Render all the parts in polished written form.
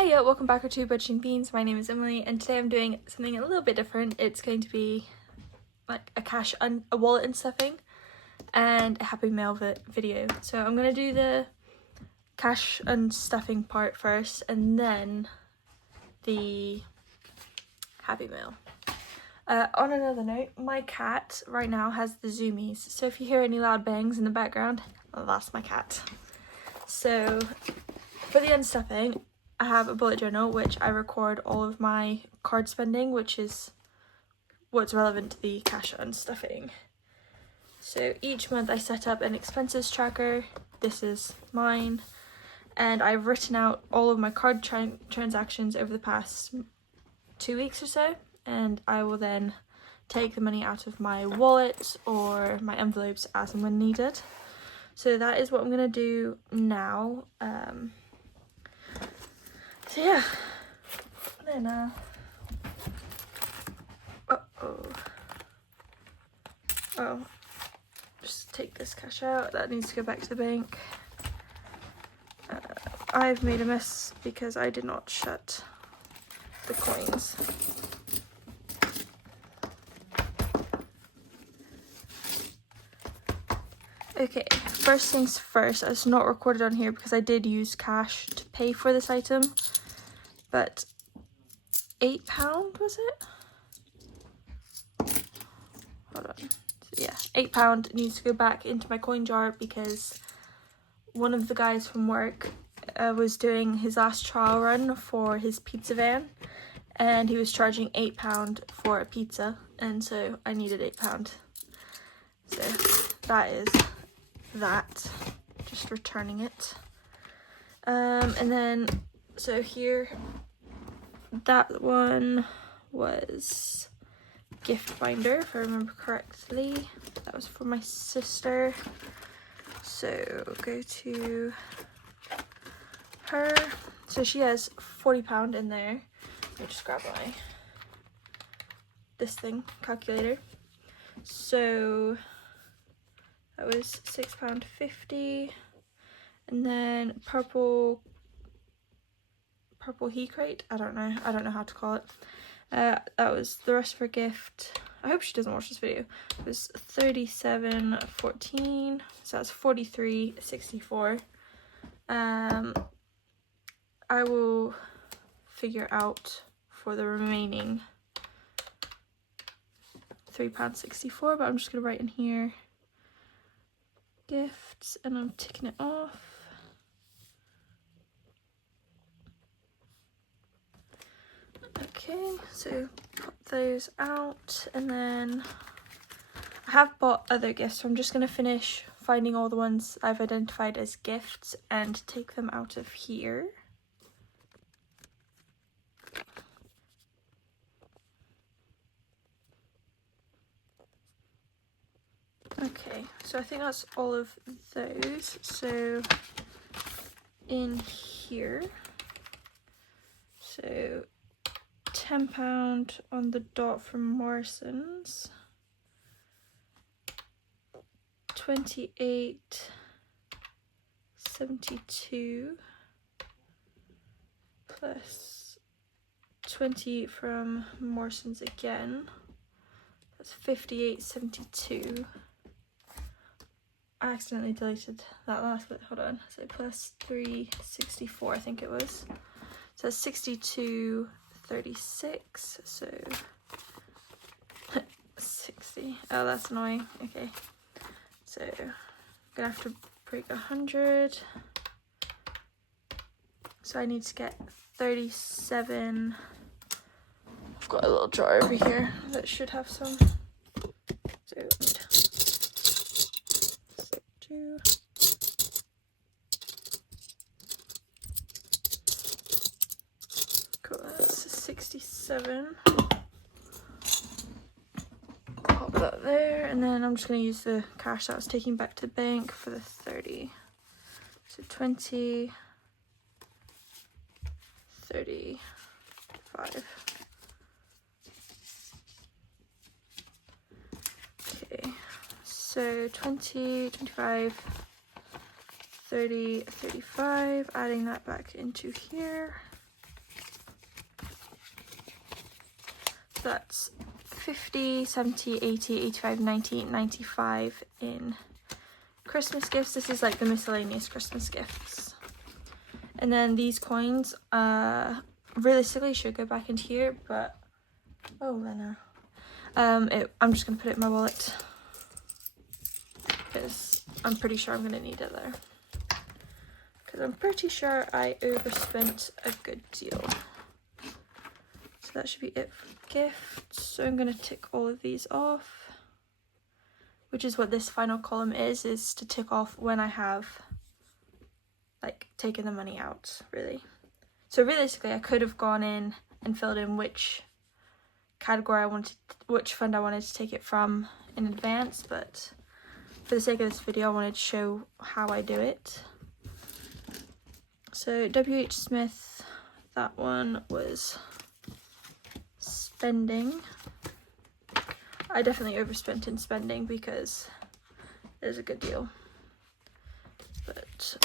Hiya, welcome back to Budgeting Beans. My name is Emily and today I'm doing something a little bit different. It's going to be like a wallet unstuffing and a Happy Mail video. So I'm going to do the cash unstuffing part first and then the Happy Mail. On another note, my cat right now has the zoomies. So if you hear any loud bangs in the background, well, that's my cat. So for the unstuffing, I have a bullet journal which I record all of my card spending, which is what's relevant to the cash unstuffing. So each month I set up an expenses tracker. This is mine. And I've written out all of my card transactions over the past 2 weeks or so. And I will then take the money out of my wallet or my envelopes as and when needed. So that is what I'm going to do now. So yeah, and then just take this cash out. That needs to go back to the bank. I've made a mess because I did not shut the coins. Okay, first things first, it's not recorded on here because I did use cash to pay for this item, but £8 was it? Hold on. So yeah, £8 needs to go back into my coin jar because one of the guys from work was doing his last trial run for his pizza van and he was charging £8 for a pizza, and so I needed £8. So that is that, just returning it. And then so here, that one was gift binder if I remember correctly. That was for my sister, so go to her. So she has £40 in there. Let me just grab my calculator. So that was £6.50, and then purple heat crate. I don't know how to call it. That was the rest of her gift. I hope she doesn't watch this video. It was $37.14, so that's $43.64. I will figure out for the remaining £3.64, but I'm just gonna write in here gifts and I'm ticking it off. Okay, so pop those out, and then I have bought other gifts, so I'm just going to finish finding all the ones I've identified as gifts and take them out of here. Okay, so I think that's all of those. So in here, so £10 on the dot from Morrison's, 28.72 plus 20 from Morrison's again, that's 58.72. I accidentally deleted that last bit, hold on. So plus 3.64 I think it was, so that's 62.36, so 60. Oh, that's annoying. Okay, so I'm gonna have to break 100. So I need to get 37. I've got a little jar over here that should have some. So I need 2. Cool, that's 67. Pop that there, and then I'm just going to use the cash that I was taking back to the bank for the 30. So 20, 35. Okay, so 20, 25, 30, 35, adding that back into here. that's 50, 70, 80, 85, 90, 95 in Christmas gifts. This is like the miscellaneous Christmas gifts. And then these coins realistically should go back into here, but oh Lena, I'm just gonna put it in my wallet because I'm pretty sure I'm gonna need it there, because I'm pretty sure I overspent a good deal. So that should be it for gifts. So I'm gonna tick all of these off, which is what this final column is to tick off when I have like taken the money out, really. So realistically I could have gone in and filled in which category I wanted, which fund I wanted to take it from in advance, but for the sake of this video I wanted to show how I do it. So WH Smith, that one was spending. I definitely overspent in spending because it is a good deal, but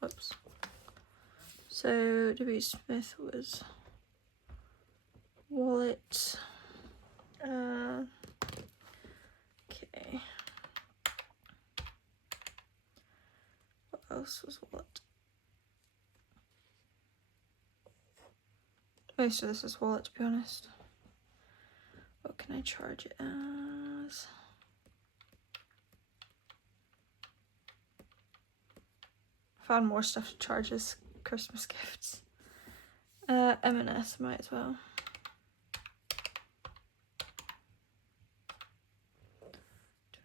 whoops. So WH Smith was wallet. Okay. What else was wallet? Most of this is wallet, to be honest. What can I charge it as? Found more stuff to charge as Christmas gifts. M&S might as well.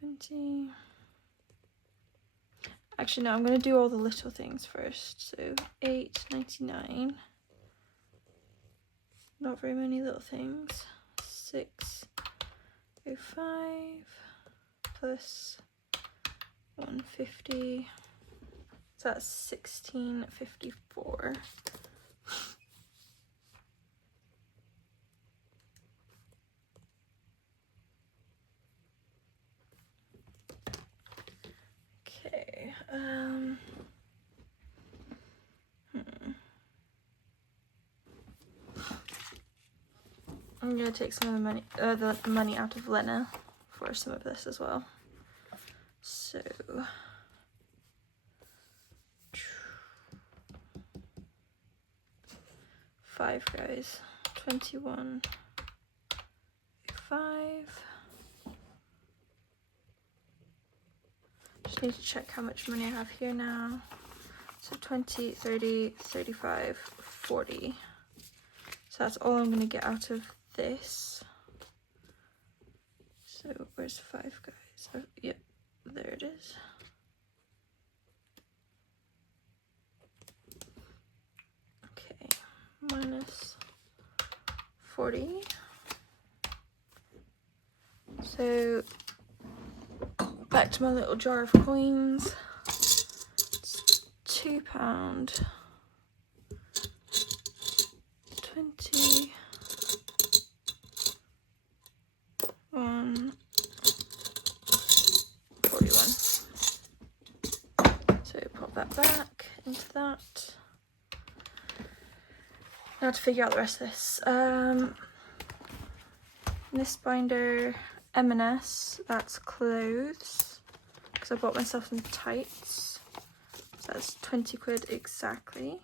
$20. Actually, no, I'm gonna do all the little things first. So $8.99. Not very many little things. $6.05 plus $1.50. So that's $16.54. Okay. I'm gonna take some of the money out of Lena for some of this as well. So Five Guys, 21.5. Just need to check how much money I have here now. So 20, 30, 35, 40. So that's all I'm gonna get out of this. So where's Five Guys? Oh, yep, there it is. Okay, minus 40. So back to my little jar of coins. It's £2, 20, 1, 41. So pop that back into that. Now to figure out the rest of this. This binder, M&S, that's clothes, because I bought myself some tights. So that's 20 quid exactly.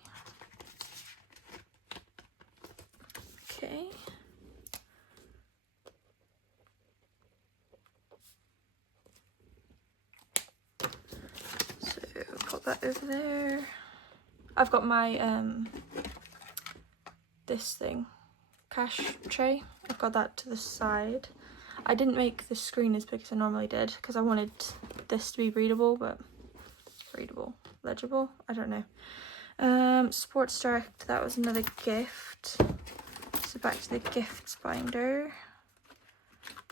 Okay. So pop that over there. I've got my this thing, cash tray. I've got that to the side. I didn't make the screen as big as I normally did because I wanted this to be readable, but readable, legible, I don't know. Sports Direct, that was another gift. So back to the gifts binder.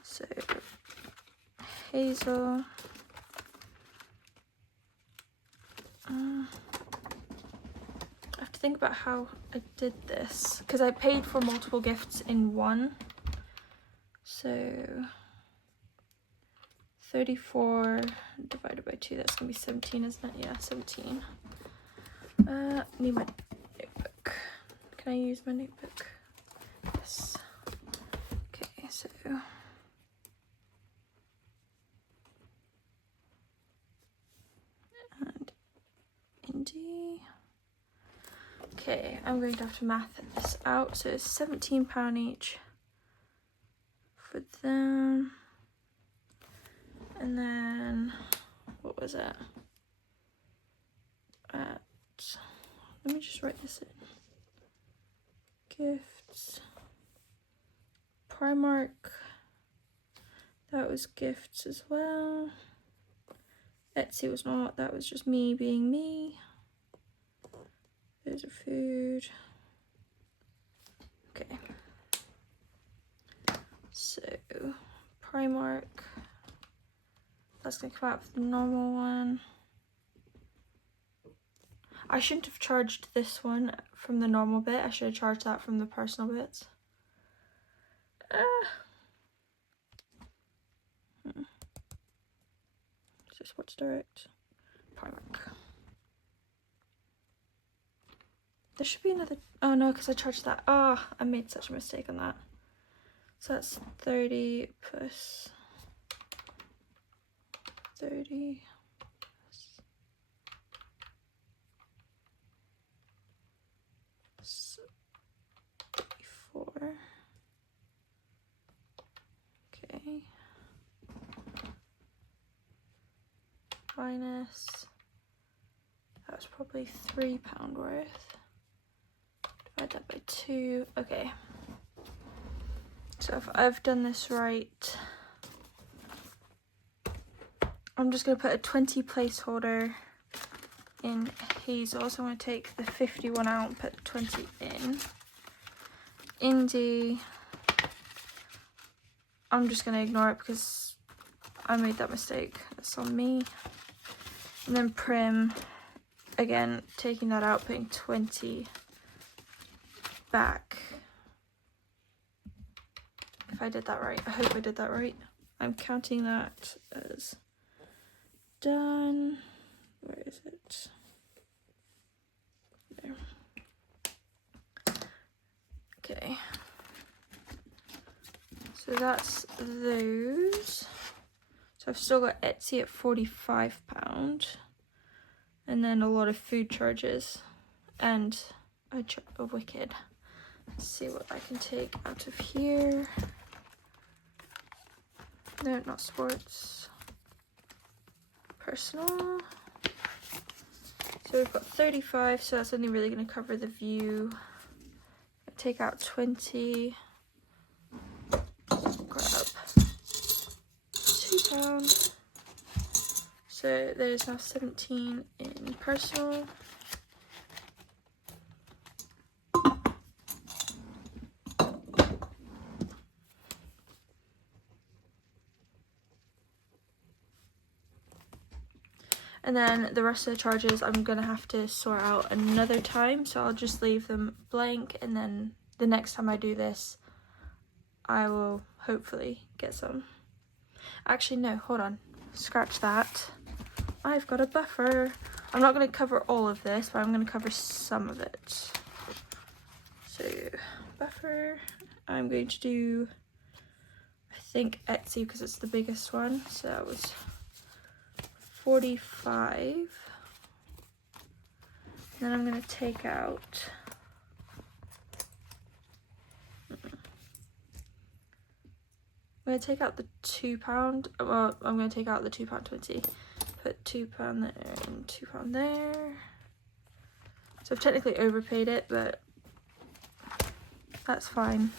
So Hazel. I have to think about how I did this because I paid for multiple gifts in one. So 34 divided by 2, that's gonna be 17, isn't it? Yeah, 17. Need my notebook. Can I use my notebook? Yes. Okay, I'm going to have to math this out. So it's £17 each for them. And then, what was it? Let me just write this in. Gifts. Primark. That was gifts as well. Etsy was not, that was just me being me. There's a food. Okay. So, Primark. That's gonna come out with the normal one. I shouldn't have charged this one from the normal bit. I should have charged that from the personal bits. Just what's direct. Primark. There should be another. Oh no, because I charged that. Oh, I made such a mistake on that. So that's 30 plus 30 plus 34. Okay. Minus. That was probably £3 worth. Divide that by 2. Okay. So if I've done this right, I'm just going to put a 20 placeholder in Hazel. So I'm going to take the 51 out and put 20 in. Indie, I'm just going to ignore it because I made that mistake. That's on me. And then Prim, again, taking that out, putting 20 back. If I did that right, I hope I did that right. I'm counting that as done. Where is it? There. Okay. So that's those. So I've still got Etsy at £45. And then a lot of food charges. And a Wicked. Let's see what I can take out of here. No, not sports. Personal. So we've got 35, so that's only really going to cover the view. Take out 20. Grab £2. So there's now 17 in personal. And then the rest of the charges I'm going to have to sort out another time. So I'll just leave them blank. And then the next time I do this, I will hopefully get some. Actually, no, hold on. Scratch that. I've got a buffer. I'm not going to cover all of this, but I'm going to cover some of it. So, buffer. I'm going to do, I think, Etsy because it's the biggest one. So that was 45. Then I'm going to take out I'm going to take out the £2. Well, I'm going to take out the £2.20. Put £2 there and £2 there. So I've technically overpaid it, but that's fine.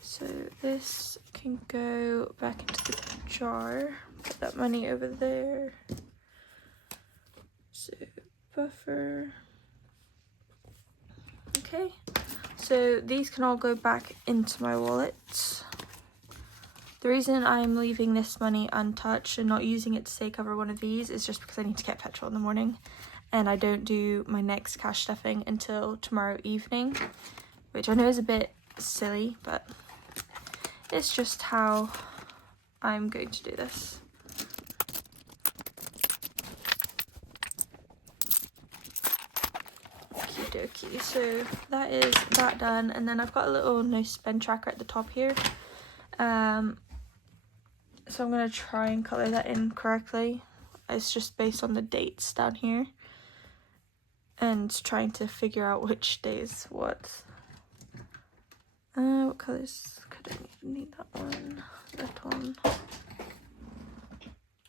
So this can go back into the jar. Put that money over there. So buffer. Okay. So these can all go back into my wallet. The reason I'm leaving this money untouched and not using it to say cover one of these is just because I need to get petrol in the morning. And I don't do my next cash stuffing until tomorrow evening. Which I know is a bit silly, but it's just how I'm going to do this. Okie dokie, so that is that done. And then I've got a little no spend tracker at the top here. So I'm going to try and colour that in correctly. It's just based on the dates down here. and trying to figure out which day is what. What colours could I need? That one, that one.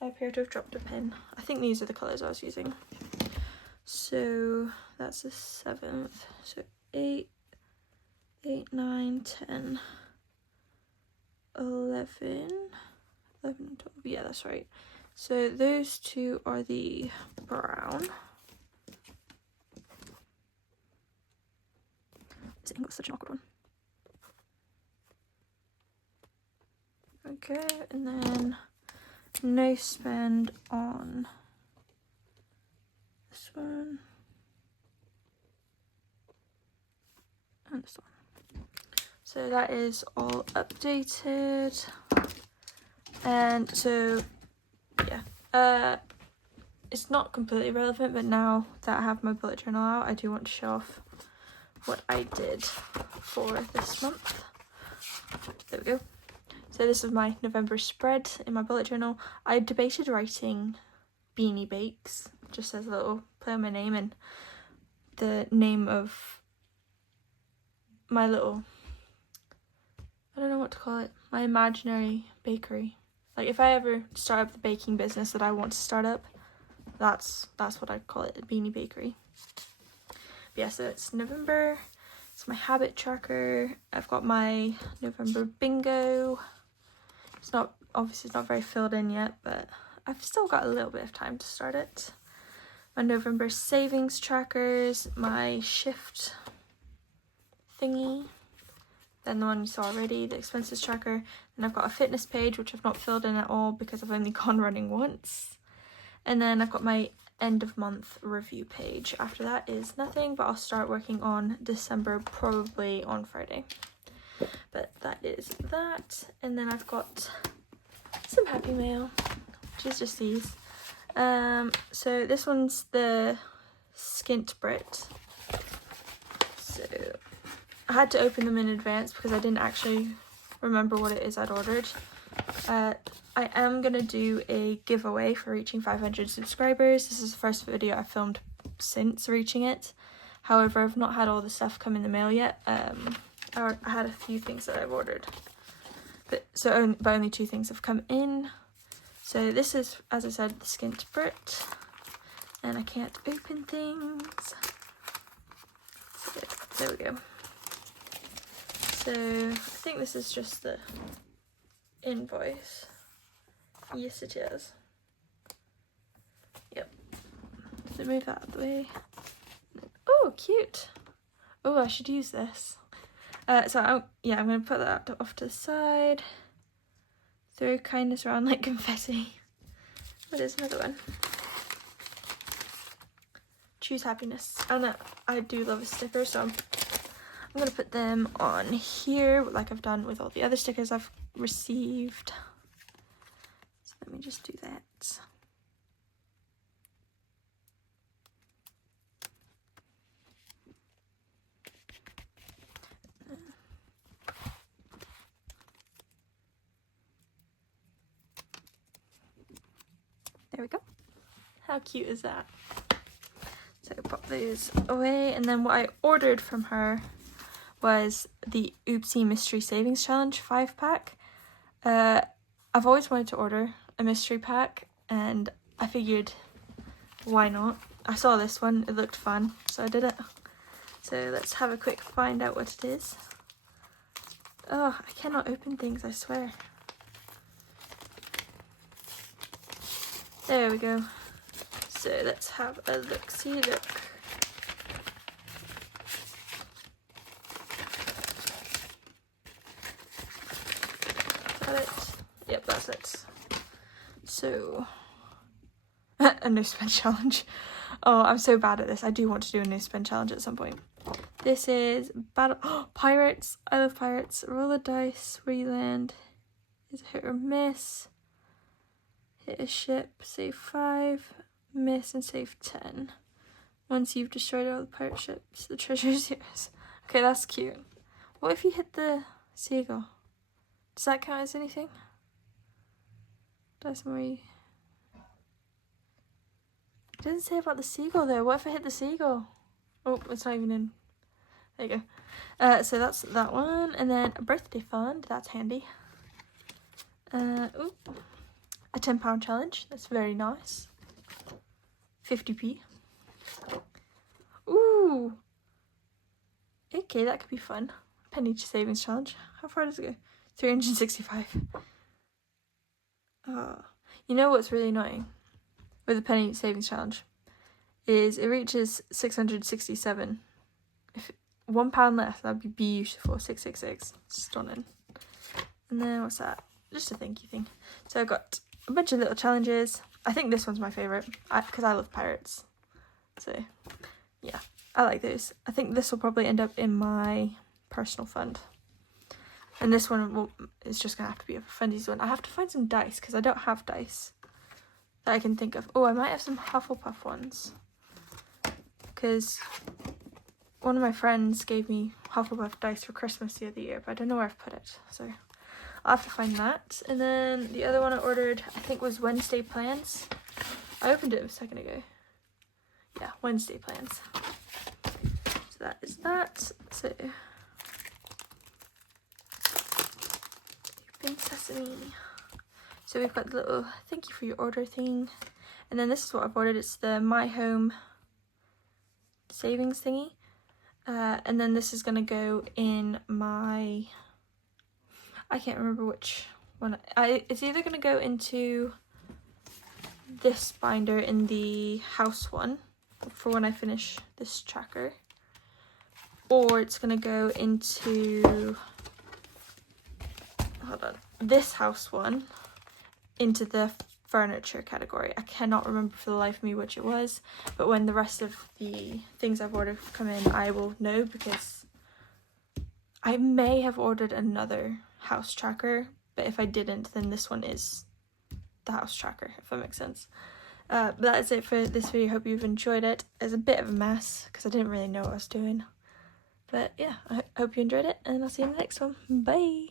I appear to have dropped a pen. I think these are the colours I was using. So that's the 7th. So 8, 8, 9, 10, 11, 11, 12. Yeah, that's right. So those two are the brown. This ink was such an awkward one. Okay, and then no spend on this one and this one. So that is all updated. And so yeah, it's not completely relevant, but now that I have my bullet journal out, I do want to show off what I did for this month. There we go. So this is my November spread in my bullet journal. I debated writing Beanie Bakes, just as a little play on my name and the name of my little, I don't know what to call it, my imaginary bakery. Like if I ever start up the baking business that I want to start up, that's what I'd call it, a Beanie Bakery. But yeah, so it's November. It's my habit tracker. I've got my November bingo. It's not very filled in yet, but I've still got a little bit of time to start it. My November savings trackers, my shift thingy, then the one you saw already, the expenses tracker. And I've got a fitness page, which I've not filled in at all because I've only gone running once. And then I've got my end of month review page. After that is nothing, but I'll start working on December probably on Friday. But that is that. And then I've got some happy mail, which is just these. So this one's the Skint Brit. So I had to open them in advance because I didn't actually remember what it is I'd ordered. I am going to do a giveaway for reaching 500 subscribers. This is the first video I filmed since reaching it. However, I've not had all the stuff come in the mail yet. I had a few things that I've ordered, but only 2 things have come in. So this is, as I said, the Skint Brit, and I can't open things. So there we go. So I think this is just the invoice. Yes, it is. Yep. So move that out of the way. Oh, cute. Oh, I should use this. I'm going to put that off to the side. Throw kindness around like confetti. What is another one? Choose happiness. And I do love a sticker, so I'm going to put them on here like I've done with all the other stickers I've received. So let me just do that. There we go. How cute is that? So pop those away, and then what I ordered from her was the Oopsie Mystery Savings Challenge 5-pack. I've always wanted to order a mystery pack, and I figured, why not? I saw this one, it looked fun, so I did it. So let's have a quick find out what it is. Oh, I cannot open things, I swear. There we go. So let's have a look-see look. Is that it? Yep, that's it. So, a no spend challenge. Oh, I'm so bad at this. I do want to do a no spend challenge at some point. This is battle. Oh, pirates. I love pirates. Roll a dice where you land. Is a hit or miss. Hit a ship, save 5, miss and save 10. Once you've destroyed all the pirate ships, the treasure is yours. Okay, that's cute. What if you hit the seagull? Does that count as anything? It doesn't say about the seagull though. What if I hit the seagull? Oh, it's not even in. There you go. So that's that one. And then a birthday fund. That's handy. Ooh, a £10 challenge. That's very nice. 50p. Ooh. Okay, that could be fun. Penny savings challenge. How far does it go? 365. You know what's really annoying with the penny savings challenge is it reaches 667. If £1 less, that'd be beautiful. 666. Stunning. And then what's that? Just a thank you thing. So I got a bunch of little challenges. I think this one's my favourite because I love pirates. So yeah, I like those. I think this will probably end up in my personal fund. And this one is just going to have to be a fundies one. I have to find some dice because I don't have dice that I can think of. Oh, I might have some Hufflepuff ones. Because one of my friends gave me Hufflepuff dice for Christmas the other year, but I don't know where I've put it. So I'll have to find that. And then the other one I ordered, I think, was Wednesday Plans. I opened it a second ago. Yeah, Wednesday Plans. So that is that. So Pink Sesame. So we've got the little thank you for your order thing. And then this is what I've ordered. It's the My Home savings thingy. And then this is going to go in my... I can't remember which one. It's either going to go into this binder in the house one for when I finish this tracker. Or it's going to go into... Hold on. This house one into the furniture category. I cannot remember for the life of me which it was, but when the rest of the things I've ordered come in, I will know, because I may have ordered another house tracker, but if I didn't, then this one is the house tracker, if that makes sense. But that is it for this video. Hope you've enjoyed it. It's a bit of a mess because I didn't really know what I was doing, but yeah, I hope you enjoyed it, and I'll see you in the next one. Bye.